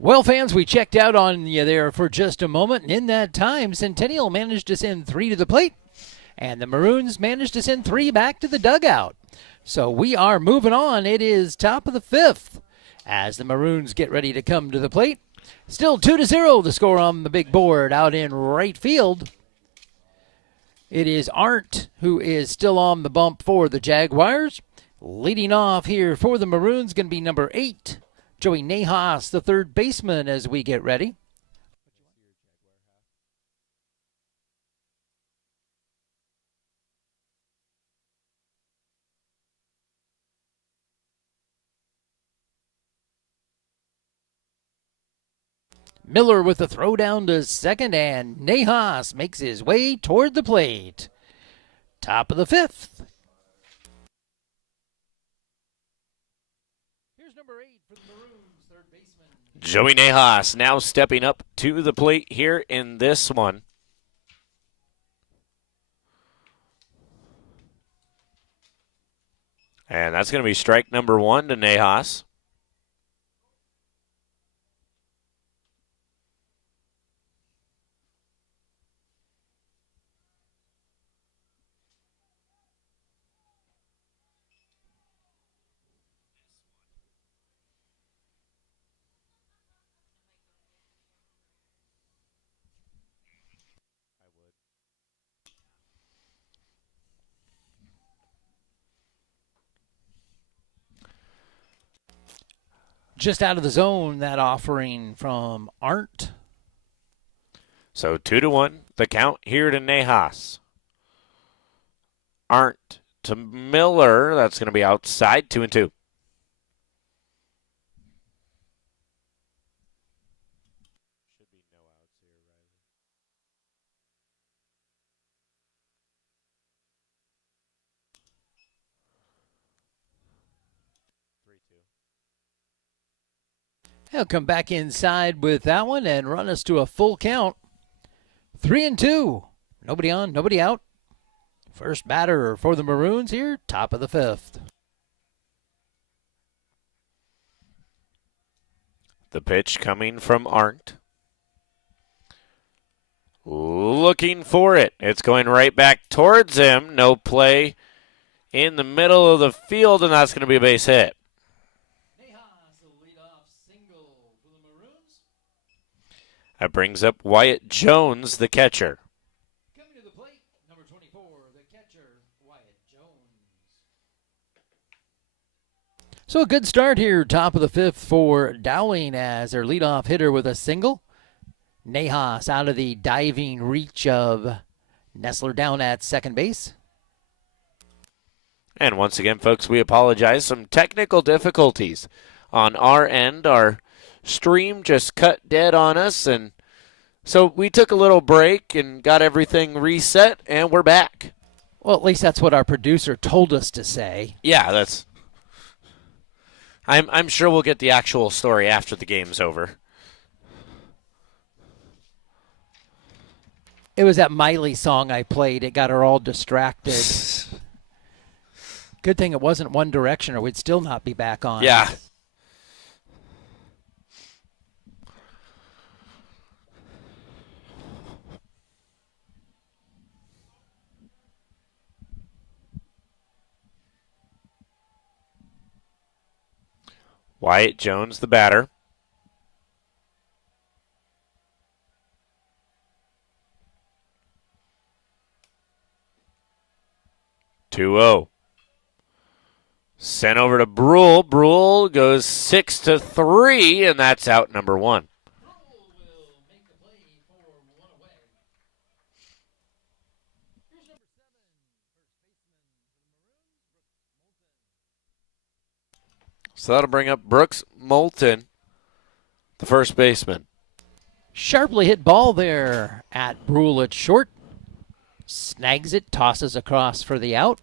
Well, fans, we checked out on you there for just a moment, and in that time, Centennial managed to send 3 to the plate, and the Maroons managed to send 3 back to the dugout. So we are moving on. It is top of the 5th as the Maroons get ready to come to the plate. Still 2-0 the score on the big board out in right field. It is Arndt who is still on the bump for the Jaguars. Leading off here for the Maroons going to be number 8, Joey Nahas, the third baseman, as we get ready. Miller with the throw down to second, and Nahas makes his way toward the plate. Top of the 5th. Here's number 8 for the Maroons, third baseman. Joey Nahas now stepping up to the plate here in this one. And that's going to be strike number 1 to Nahas. Just out of the zone, that offering from Arndt. So 2-1, the count here to Nahas. Arndt to Miller. That's going to be outside, 2-2. He'll come back inside with that one and run us to a full count. 3-2. Nobody on, nobody out. First batter for the Maroons here, top of the 5th. The pitch coming from Arndt. Looking for it. It's going right back towards him. No play in the middle of the field, and that's going to be a base hit. Nahas, the leadoff single for the Maroons. That brings up Wyatt Jones, the catcher. Coming to the plate, number 24, the catcher, Wyatt Jones. So a good start here, top of the 5th for Dowling as their leadoff hitter with a single. Nahas out of the diving reach of Nestler down at second base. And once again, folks, we apologize. Some technical difficulties on our end. Our stream just cut dead on us, and so we took a little break and got everything reset, and we're back. Well, at least that's what our producer told us to say. Yeah, that's. I'm sure we'll get the actual story after the game's over. It was that Miley song I played. It got her all distracted. Good thing it wasn't One Direction, or we'd still not be back on. Yeah. Wyatt Jones, the batter. Two-zero. Sent over to Brule. Brule goes 6-3, and that's out number 1. Brule will make the play for one away. Here's number 7, first baseman for the Maroons, Brooks Moulton. So that'll bring up Brooks Moulton, the first baseman. Sharply hit ball there at Brule at short. Snags it, tosses across for the out.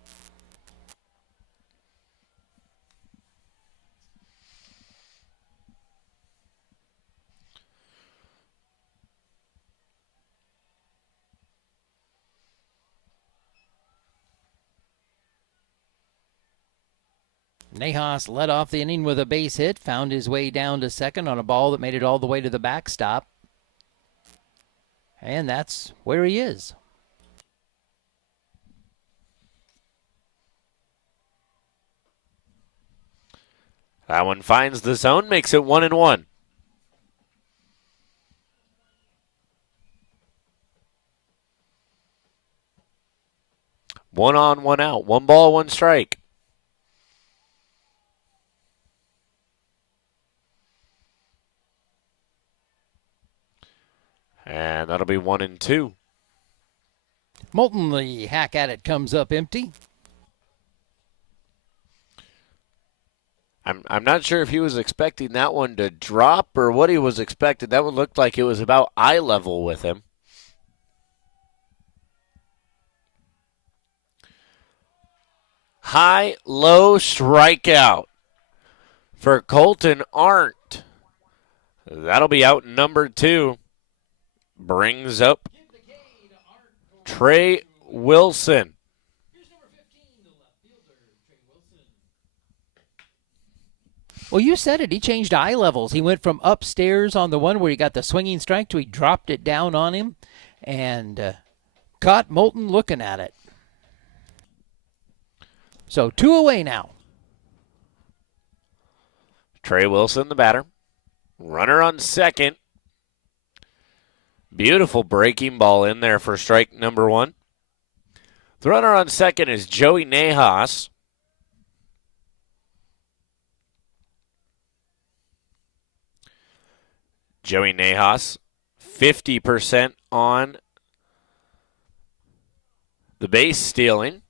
Nahas led off the inning with a base hit, found his way down to second on a ball that made it all the way to the backstop. And that's where he is. That one finds the zone, makes it 1-1. One on, one out. 1 ball, 1 strike. And that'll be 1-2. Moulton, the hack at it, comes up empty. I'm not sure if he was expecting that one to drop or what he was expecting. That one looked like it was about eye level with him. High-low strikeout for Colton Arndt. That'll be out number 2. Brings up Trey Wilson. Well, you said it. He changed eye levels. He went from upstairs on the one where he got the swinging strike to he dropped it down on him and caught Moulton looking at it. So 2 away now. Trey Wilson, the batter. Runner on second. Beautiful breaking ball in there for strike number 1. The runner on second is Joey Nahas. Joey Nahas, 50% on the base stealing.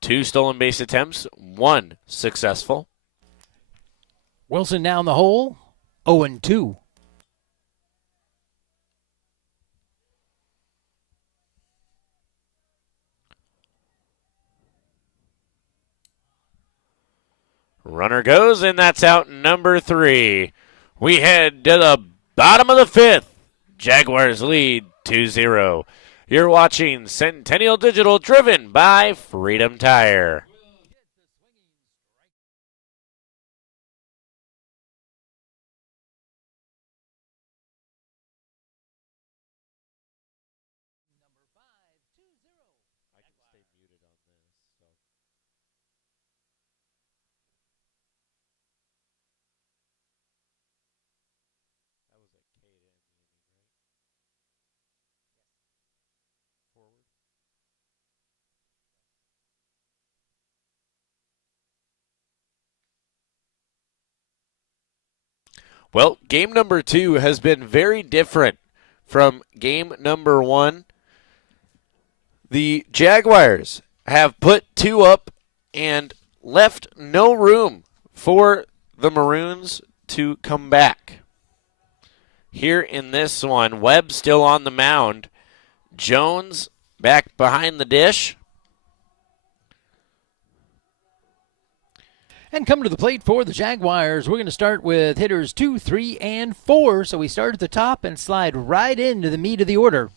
2 stolen base attempts, 1 successful. Wilson down the hole, 0-2. Runner goes, and that's out number 3. We head to the bottom of the 5th. Jaguars lead 2-0. You're watching Centennial Digital, driven by Freedom Tire. Well, game number 2 has been very different from game number 1. The Jaguars have put 2 up and left no room for the Maroons to come back. Here in this one, Webb still on the mound. Jones back behind the dish. And coming to the plate for the Jaguars, we're going to start with hitters 2, 3, and 4. So we start at the top and slide right into the meat of the order.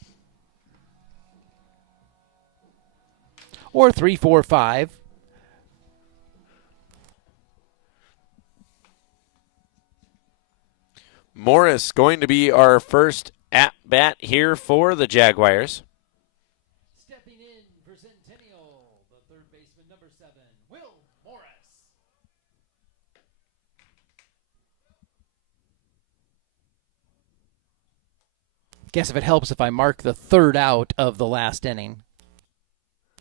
Or 3, 4, 5. Morris going to be our first at-bat here for the Jaguars. Stepping in for Centennial, the third baseman, number 7, Will Morris. Guess if it helps if I mark the third out of the last inning.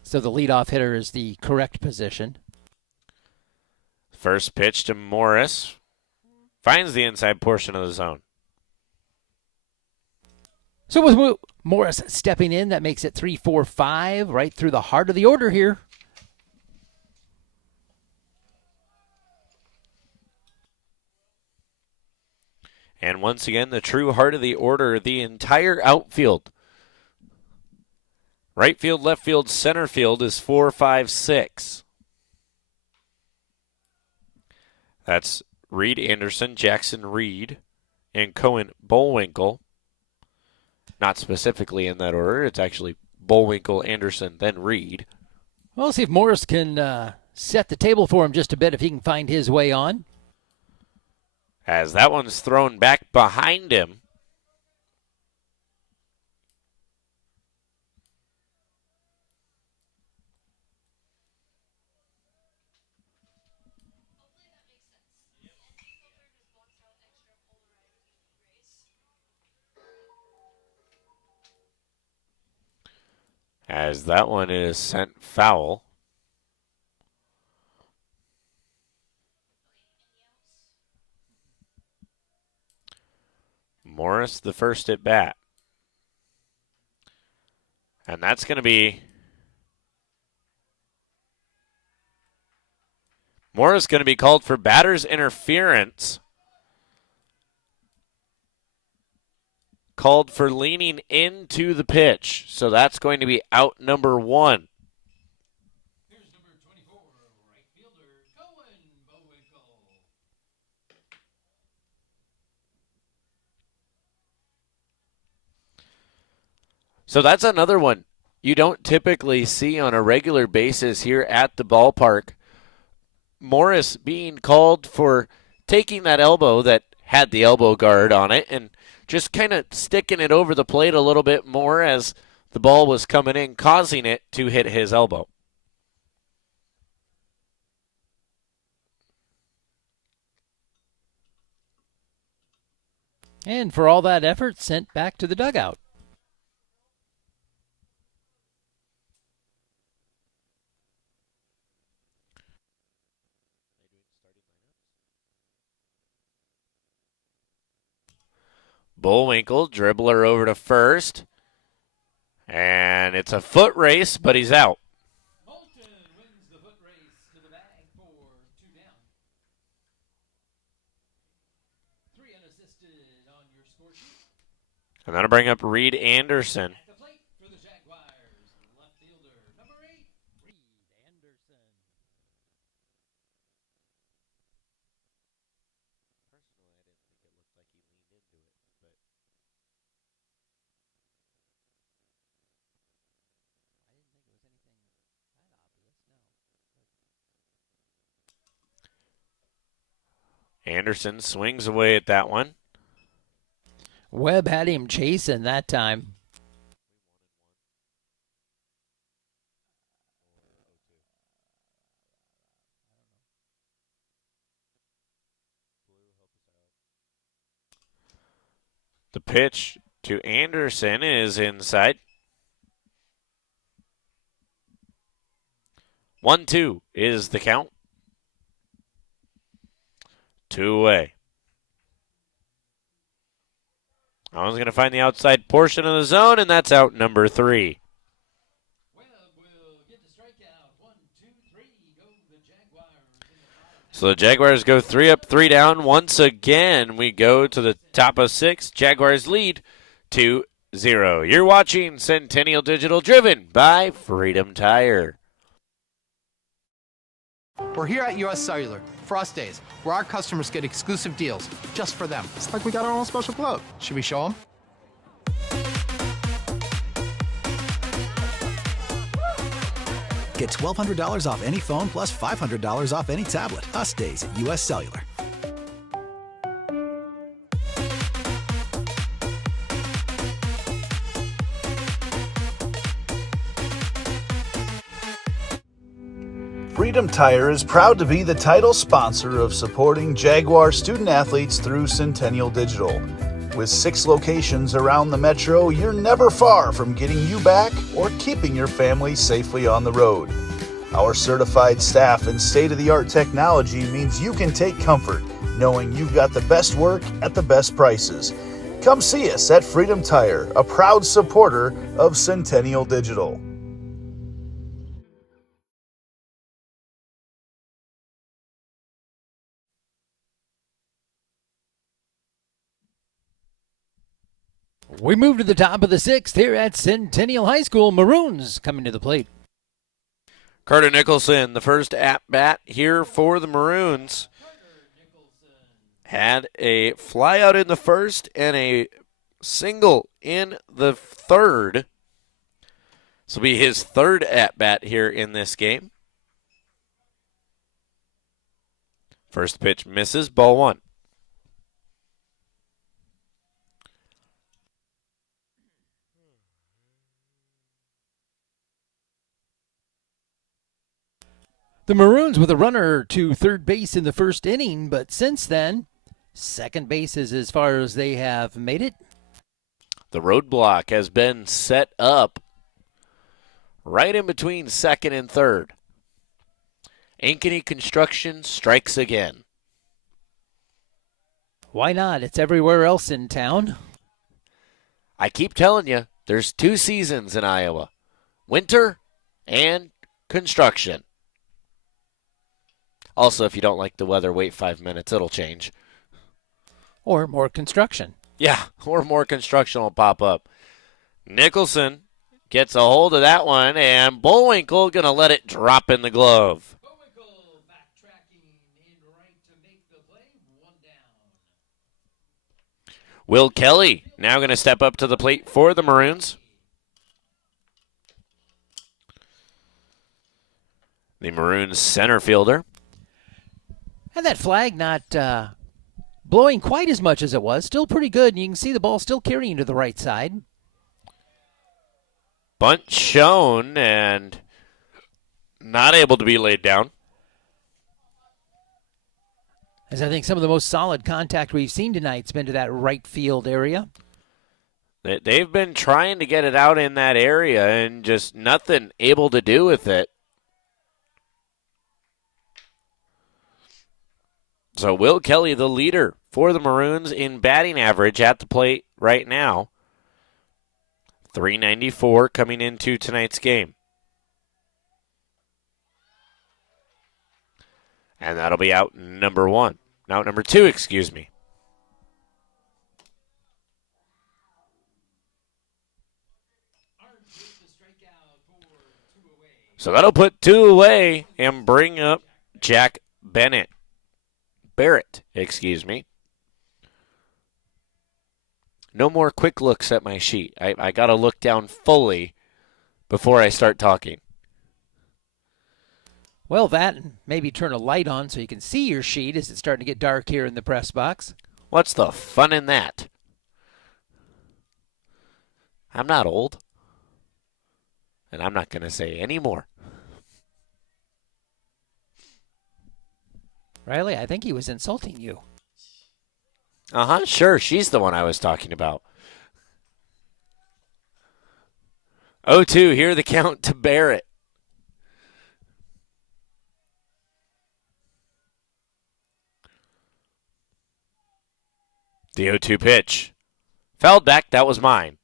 So the leadoff hitter is the correct position. First pitch to Morris. Finds the inside portion of the zone. So with Morris stepping in, that makes it 3, 4, 5, right through the heart of the order here. And once again, the true heart of the order, the entire outfield. Right field, left field, center field is 4, 5, 6. That's Reed Anderson, Jackson Reed, and Cohen Bullwinkle. Not specifically in that order. It's actually Bullwinkle, Anderson, then Reed. Well, let's see if Morris can set the table for him just a bit if he can find his way on. As that one's thrown back behind him. As that one is sent foul. Morris the first at bat. And that's going to be Morris going to be called for batter's interference. Called for leaning into the pitch. So that's going to be out number 1. Here's number 24, right fielder, Cohen Bowinkle. So that's another one you don't typically see on a regular basis here at the ballpark. Morris being called for taking that elbow that had the elbow guard on it and just kind of sticking it over the plate a little bit more as the ball was coming in, causing it to hit his elbow. And for all that effort, sent back to the dugout. Bullwinkle, dribbler over to first. And it's a foot race, but he's out. Moulton wins the foot race to the bag for 2 down. 3 unassisted on your score sheet. And that'll bring up Reed Anderson. At the plate for the Jaguars, left fielder, number 8, Reed Anderson. Anderson swings away at that one. Webb had him chasing that time. The pitch to Anderson is inside. 1-2 is the count. 2 away. I was going to find the outside portion of the zone, and that's out number 3. Webb will get the strikeout. 1, 2, 3, go the Jaguars. So the Jaguars go 3 up, 3 down. Once again, we go to the top of 6. Jaguars lead 2-0. You're watching Centennial Digital, driven by Freedom Tire. We're here at US Cellular, Frost Days, where our customers get exclusive deals just for them. It's like we got our own special club. Should we show them? Get $1,200 off any phone plus $500 off any tablet. Us days at US Cellular. Freedom Tire is proud to be the title sponsor of supporting Jaguar student athletes through Centennial Digital. With 6 locations around the metro, you're never far from getting you back or keeping your family safely on the road. Our certified staff and state-of-the-art technology means you can take comfort knowing you've got the best work at the best prices. Come see us at Freedom Tire, a proud supporter of Centennial Digital. We move to the top of the 6th here at Centennial High School. Maroons coming to the plate. Carter Nicholson, the first at-bat here for the Maroons. Had a flyout in the first and a single in the third. This will be his third at-bat here in this game. First pitch misses, ball one. The Maroons with a runner to third base in the first inning, but since then, second base is as far as they have made it. The roadblock has been set up right in between second and third. Ankeny Construction strikes again. Why not? It's everywhere else in town. I keep telling you, there's 2 seasons in Iowa. Winter and construction. Also, if you don't like the weather, wait 5 minutes. It'll change. Or more construction. Yeah, or more construction will pop up. Nicholson gets a hold of that one, and Bullwinkle going to let it drop in the glove. Bullwinkle backtracking in right to make the play. 1 down. Will Kelly now going to step up to the plate for the Maroons. The Maroons center fielder. And that flag not blowing quite as much as it was. Still pretty good, and you can see the ball still carrying to the right side. Bunt shown and not able to be laid down. As I think some of the most solid contact we've seen tonight's been to that right field area. They've been trying to get it out in that area and just nothing able to do with it. So Will Kelly, the leader for the Maroons in batting average at the plate right now. .394 coming into tonight's game. And that'll be out number 1. Out number 2, excuse me. So that'll put 2 away and bring up Jack Barrett, excuse me. No more quick looks at my sheet. I got to look down fully before I start talking. Well, that and maybe turn a light on so you can see your sheet as it's starting to get dark here in the press box. What's the fun in that? I'm not old. And I'm not going to say any more. Riley, I think he was insulting you. Sure. She's the one I was talking about. 0-2, here the count to Barrett. The 0-2 pitch. Fouled back, that was mine.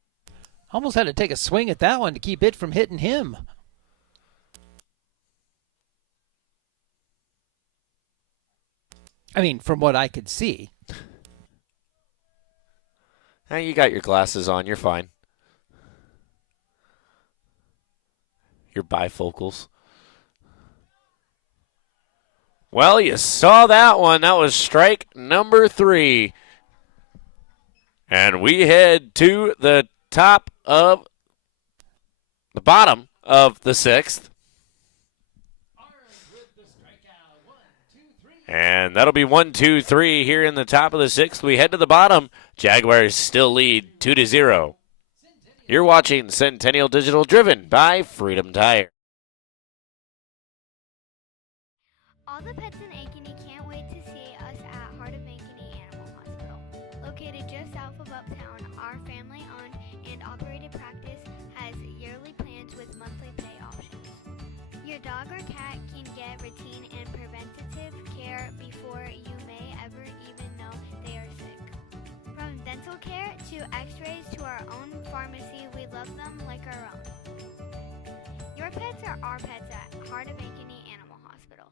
Almost had to take a swing at that one to keep it from hitting him. I mean, from what I could see. Hey, you got your glasses on. You're fine. Your bifocals. Well, you saw that one. That was strike number 3. And we head to the bottom of the 6th. And that'll be 1, 2, 3 here in the top of the 6th. We head to the bottom. Jaguars still lead 2-0. You're watching Centennial Digital, driven by Freedom Tire. All the pets in Ankeny can't wait to see us at Heart of Ankeny Animal Hospital. Located just south of Uptown, our family-owned and operated practice has yearly plans with monthly pay options. Your dog or cat can get routine and preventative care before you may ever even know they are sick. From dental care to x-rays to our own pharmacy, we love them like our own. Your pets are our pets at Heart of Ankeny Animal Hospital.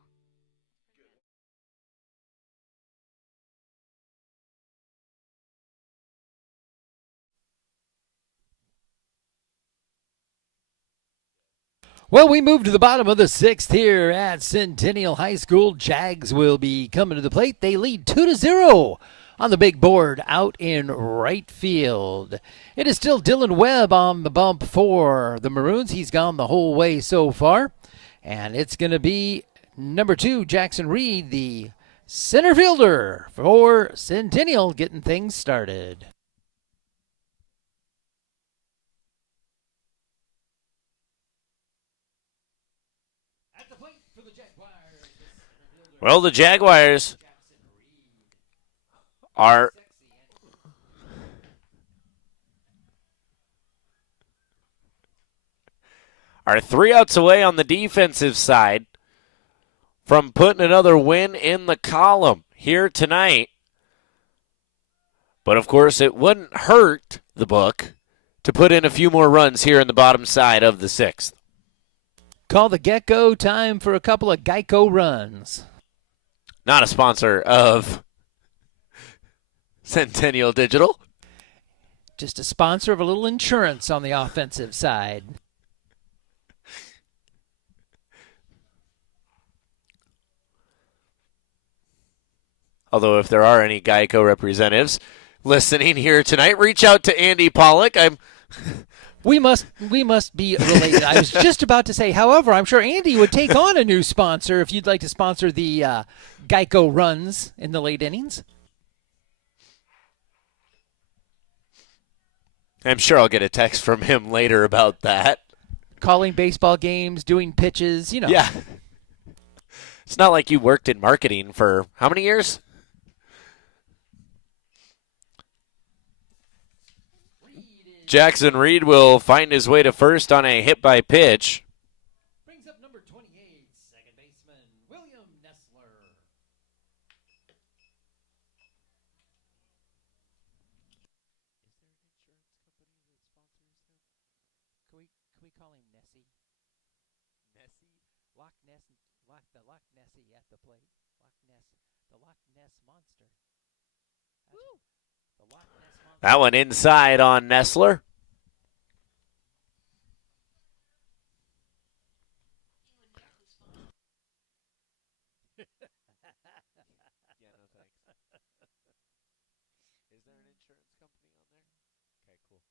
Well, we move to the bottom of the 6th here at Centennial High School. Jags will be coming to the plate. They lead 2-0 on the big board out in right field. It is still Dylan Webb on the bump for the Maroons. He's gone the whole way so far. And it's going to be number 2, Jackson Reed, the center fielder for Centennial, getting things started. Well, the Jaguars are three outs away on the defensive side from putting another win in the column here tonight. But, of course, it wouldn't hurt the book to put in a few more runs here in the bottom side of the sixth. Call the Gecko, time for a couple of Geico runs. Not a sponsor of Centennial Digital. Just a sponsor of a little insurance on the offensive side. Although if there are any Geico representatives listening here tonight, reach out to Andy Pollock. We must be related. I was just about to say, however, I'm sure Andy would take on a new sponsor if you'd like to sponsor the Geico runs in the late innings. I'm sure I'll get a text from him later about that. Calling baseball games, doing pitches, you know. Yeah. It's not like you worked in marketing for how many years? Jackson Reed will find his way to first on a hit by pitch. Brings up number 28, second baseman William Nessler. Can we call him Nessie? Nessie? Loch Nessie at the plate. The Loch Ness monster. Woo! The Loch Ness monster. That one inside on Nessler. Is there an insurance company on there? Okay, cool.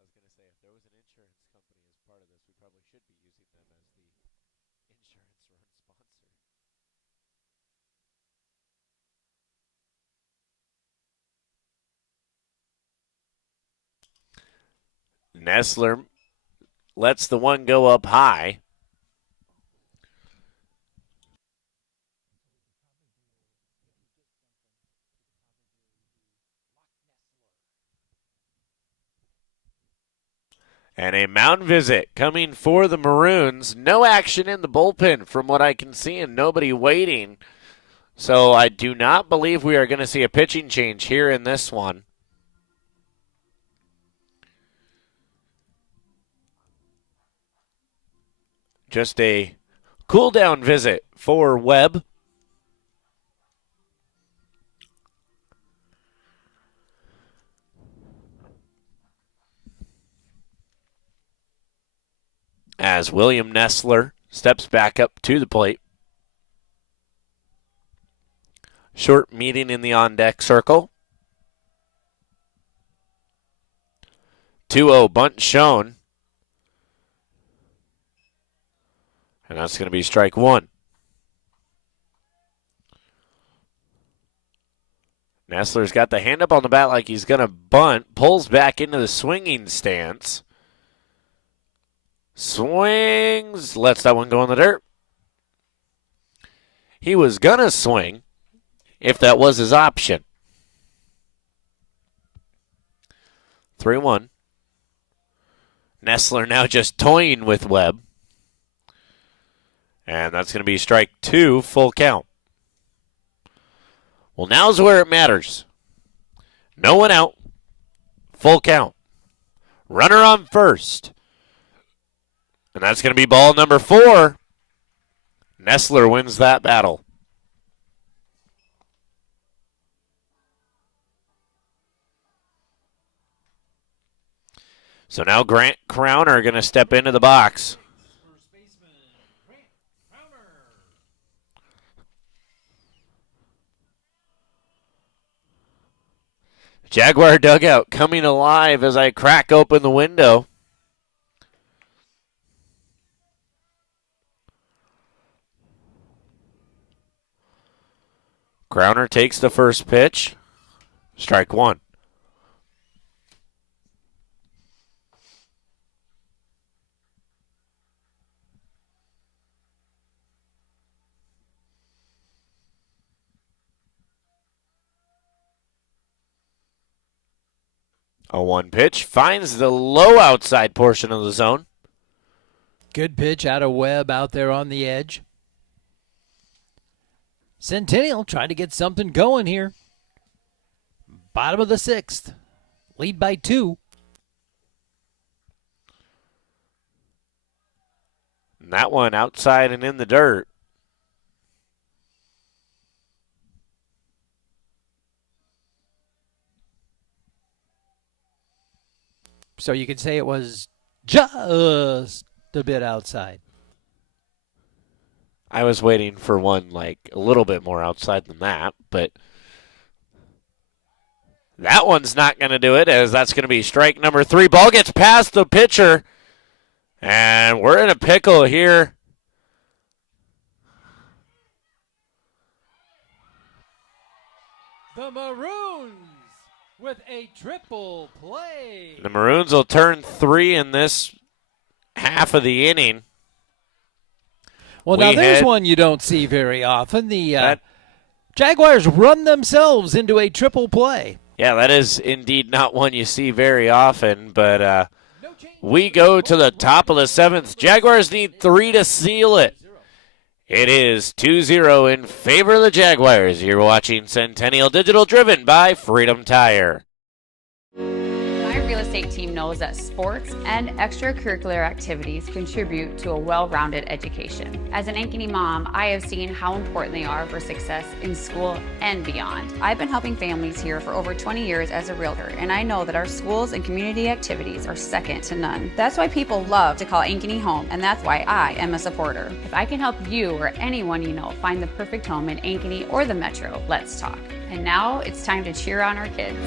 I was going to say, if there was an insurance company as part of this, we probably should be using them as the insurance run sponsor. Nessler lets the one go up high. And a mound visit coming for the Maroons. No action in the bullpen from what I can see, and nobody waiting. So I do not believe we are going to see a pitching change here in this one. Just a cool down visit for Webb. As William Nessler steps back up to the plate. Short meeting in the on-deck circle. 2-0 bunt shown. And that's going to be strike one. Nessler's got the hand up on the bat like he's going to bunt. Pulls back into the swinging stance. Swings. Lets that one go in the dirt. He was going to swing if that was his option. 3-1. Nessler now just toying with Webb. And that's going to be strike two, full count. Well, now's where it matters. No one out. Full count. Runner on first. And that's going to be ball number 4. Nessler wins that battle. So now Grant Crowner going to step into the box. Jaguar dugout coming alive as I crack open the window. Crowner takes the first pitch. Strike one. A 1 pitch finds the low outside portion of the zone. Good pitch out of Webb out there on the edge. Centennial trying to get something going here. Bottom of the 6th. Lead by 2. And that one outside and in the dirt. So you could say it was just a bit outside. I was waiting for one like a little bit more outside than that, but that one's not going to do it, as that's going to be strike number 3. Ball gets past the pitcher, and we're in a pickle here. The Maroons with a triple play. The Maroons will turn 3 in this half of the inning. Well, now there's one you don't see very often. The Jaguars run themselves into a triple play. Yeah, that is indeed not one you see very often, but we go to the top of the 7th. Jaguars need 3 to seal it. It is 2-0 in favor of the Jaguars. You're watching Centennial Digital, driven by Freedom Tire. My real estate team knows that sports and extracurricular activities contribute to a well-rounded education. As an Ankeny mom, I have seen how important they are for success in school and beyond. I've been helping families here for over 20 years as a realtor, and I know that our schools and community activities are second to none. That's why people love to call Ankeny home, and that's why I am a supporter. If I can help you or anyone you know find the perfect home in Ankeny or the Metro, let's talk. And now it's time to cheer on our kids.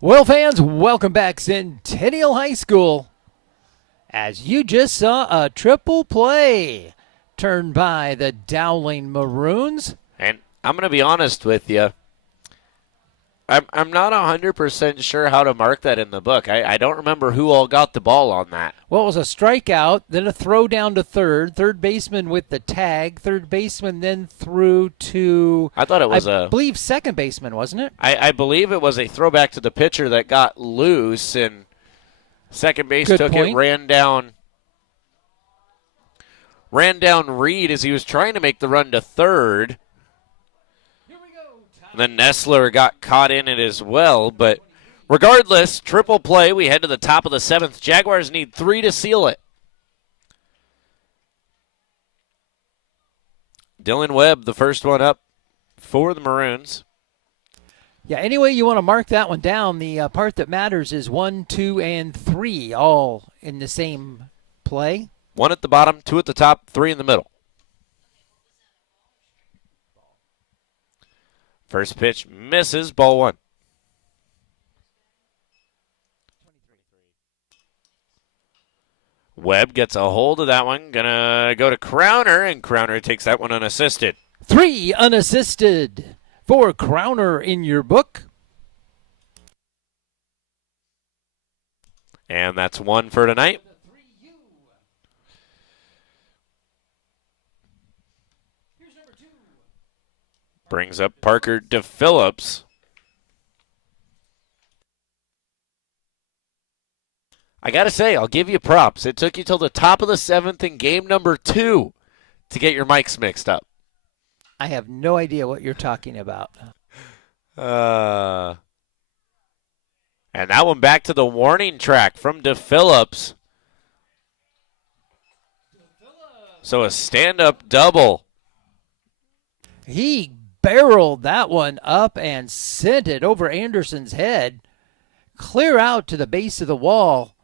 Well, fans, welcome back Centennial High School. As you just saw a triple play turned by the Dowling Maroons. And I'm going to be honest with you. I'm not 100% sure how to mark that in the book. I don't remember who all got the ball on that. Well, it was a strikeout, then a throw down to third baseman with the tag, third baseman then threw to, I thought it was I believe, second baseman, wasn't it? I believe it was a throwback to the pitcher that got loose, and second base Good took point. it, ran down Reed as he was trying to make the run to third. And then Nestler got caught in it as well. But regardless, triple play. We head to the top of the 7th. Jaguars need 3 to seal it. Dylan Webb, the first one up for the Maroons. Yeah, anyway you want to mark that one down, the part that matters is 1, 2, and 3 all in the same play. 1 at the bottom, 2 at the top, 3 in the middle. First pitch misses, ball 1. Webb gets a hold of that one. Gonna go to Crowner, and Crowner takes that one unassisted. 3 unassisted for Crowner in your book. And that's 1 for tonight. Brings up Parker DePhillips. I got to say, I'll give you props. It took you till the top of the 7th in game number 2 to get your mics mixed up. I have no idea what you're talking about. And that one back to the warning track from DePhillips. So a stand-up double. He barreled that one up and sent it over Anderson's head, clear out to the base of the wall.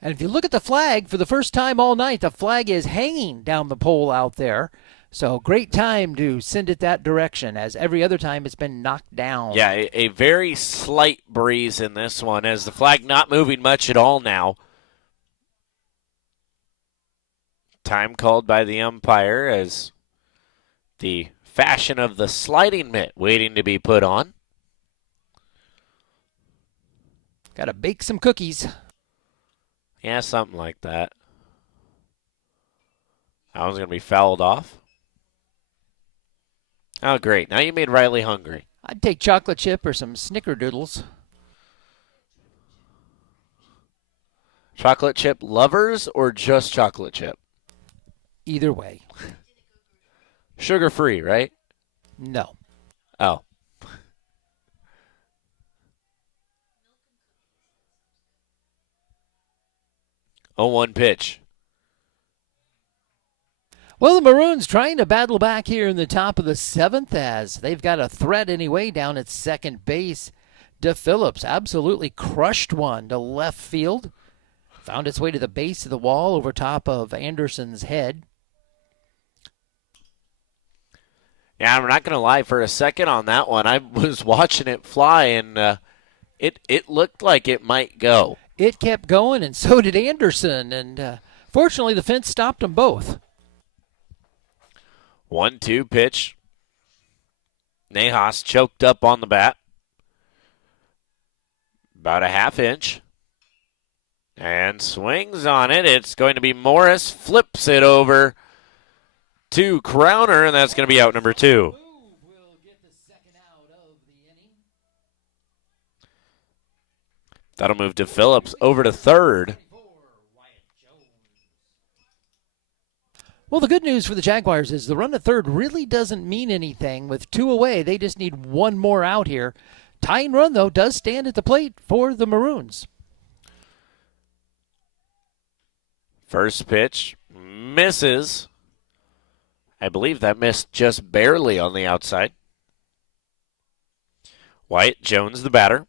And if you look at the flag, for the first time all night, the flag is hanging down the pole out there. So great time to send it that direction, as every other time it's been knocked down. Yeah, a very slight breeze in this one, as the flag not moving much at all now. Time called by the umpire as the fashion of the sliding mitt waiting to be put on. Got to bake some cookies. Yeah, something like that. That one's going to be fouled off. Oh, great. Now you made Riley hungry. I'd take chocolate chip or some snickerdoodles. Chocolate chip lovers or just chocolate chip? Either way. Sugar-free, right? No. Oh. Oh, 1 pitch. Well, the Maroons trying to battle back here in the top of the 7th, as they've got a threat anyway down at second base. DePhillips absolutely crushed one to left field. Found its way to the base of the wall over top of Anderson's head. Yeah, I'm not going to lie. For a second on that one, I was watching it fly, and it looked like it might go. It kept going, and so did Anderson, and fortunately the fence stopped them both. 1-2 pitch. Nahas choked up on the bat. About a half inch. And swings on it. It's going to be Morris. Flips it over to Crowner, and that's going to be out number 2. That'll move to Phillips over to third. Well, the good news for the Jaguars is the run at third really doesn't mean anything. With 2 away, they just need 1 more out here. Tying run, though, does stand at the plate for the Maroons. First pitch misses. I believe that missed just barely on the outside. Wyatt Jones, the batter.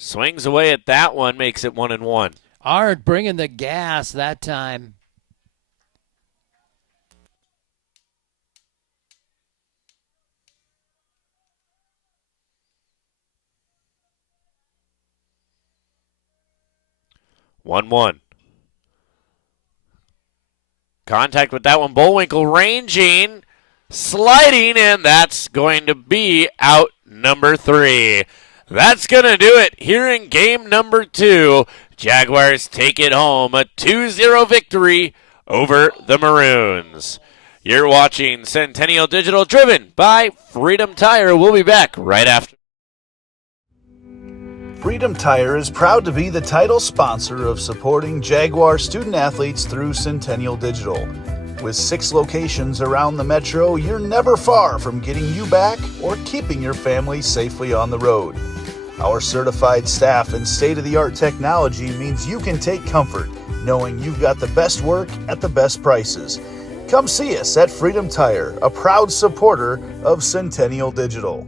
Swings away at that one, makes it 1-1. Ard bringing the gas that time. One. Contact with that one. Bullwinkle ranging, sliding, and that's going to be out number 3. That's going to do it here in game number 2. Jaguars take it home, a 2-0 victory over the Maroons. You're watching Centennial Digital, driven by Freedom Tire. We'll be back right after. Freedom Tire is proud to be the title sponsor of supporting Jaguar student athletes through Centennial Digital. With 6 locations around the metro, you're never far from getting you back or keeping your family safely on the road. Our certified staff and state-of-the-art technology means you can take comfort knowing you've got the best work at the best prices. Come see us at Freedom Tire, a proud supporter of Centennial Digital.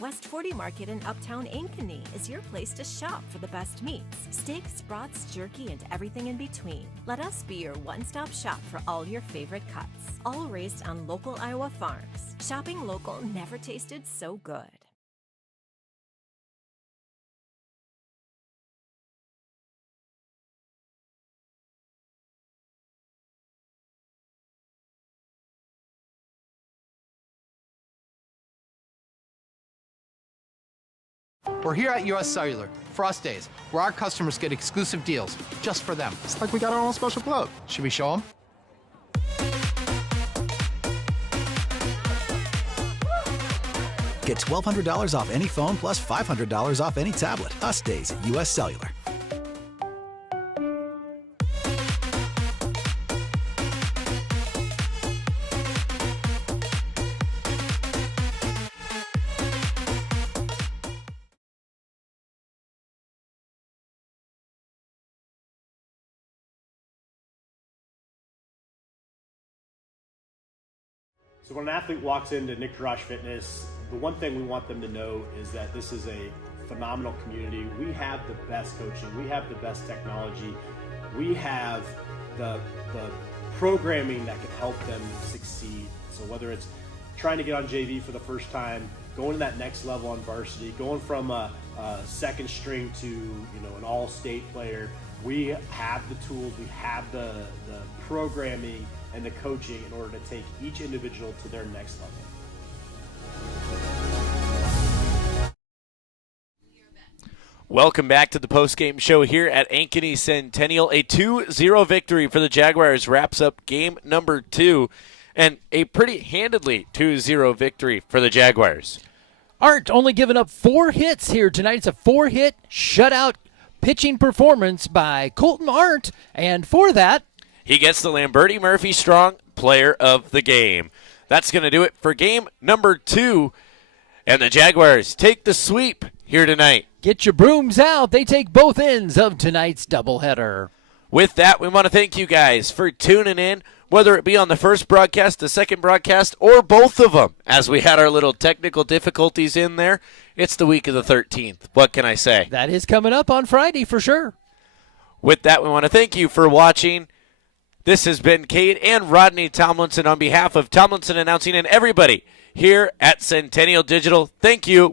West 40 Market in Uptown Ankeny is your place to shop for the best meats, steaks, brats, jerky, and everything in between. Let us be your one-stop shop for all your favorite cuts, all raised on local Iowa farms. Shopping local never tasted so good. We're here at US Cellular, Frost Days, where our customers get exclusive deals just for them. It's like we got our own special club. Should we show them? Get $1,200 off any phone plus $500 off any tablet. Us days at US Cellular. So when an athlete walks into Nick Garage Fitness, the one thing we want them to know is that this is a phenomenal community. We have the best coaching. We have the best technology. We have the programming that can help them succeed. So whether it's trying to get on JV for the first time, going to that next level on varsity, going from a second string to an all-state player, we have the tools, we have the programming and the coaching in order to take each individual to their next level. Welcome back to the postgame show here at Ankeny Centennial. A 2-0 victory for the Jaguars wraps up game number 2, and a pretty handedly 2-0 victory for the Jaguars. Arndt only giving up 4 hits here tonight. It's a 4-hit shutout pitching performance by Colton Arndt, and for that, he gets the Lamberti Murphy Strong Player of the Game. That's going to do it for game number 2, and the Jaguars take the sweep here tonight. Get your brooms out. They take both ends of tonight's doubleheader. With that, we want to thank you guys for tuning in, whether it be on the first broadcast, the second broadcast, or both of them, as we had our little technical difficulties in there. It's the week of the 13th. What can I say? That is coming up on Friday for sure. With that, we want to thank you for watching. This has been Cade and Rodney Tomlinson on behalf of Tomlinson Announcing and everybody here at Centennial Digital. Thank you.